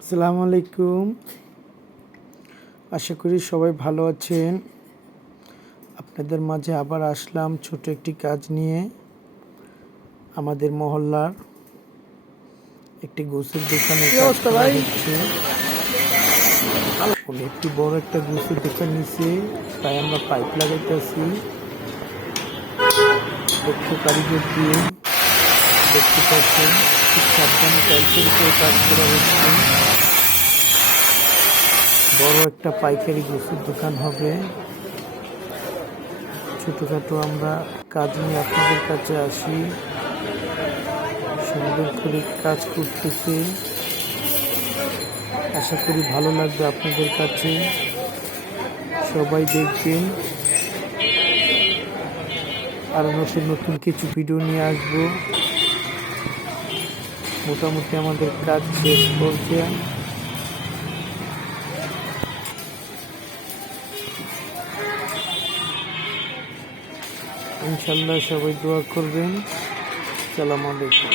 আসসালামু আলাইকুম। আশা করি সবাই ভালো আছেন। আপনাদের মাঝে আবার আসলাম ছোট একটি কাজ নিয়ে। আমাদের মহল্লার একটি গোছের দোকানে কাজ করা হচ্ছে। একটি বড় একটা গোছের দোকান নিচে, তাই আমরা পাইপ লাগাইতেছি দক্ষ কারিগর দিয়ে। দেখতে পাচ্ছেন খুব সাবধানে টাইলসের উপরে কাজ করা হচ্ছে। বড় একটা পাইকারি গোছের দোকান হবে। ছোটোখাটো আমরা কাজ নিয়ে আপনাদের কাছে আসি, সুন্দর করে কাজ করতেছি। আশা করি ভালো লাগবে আপনাদের কাছে, সবাই দেখবেন। আরও নতুন নতুন কিছু ভিডিও নিয়ে আসবো। মোটামুটি আমাদের কাজ শেষ করছে। ইনশাল্লাহ সবাই দোয়া করবেন। আসসালামু আলাইকুম।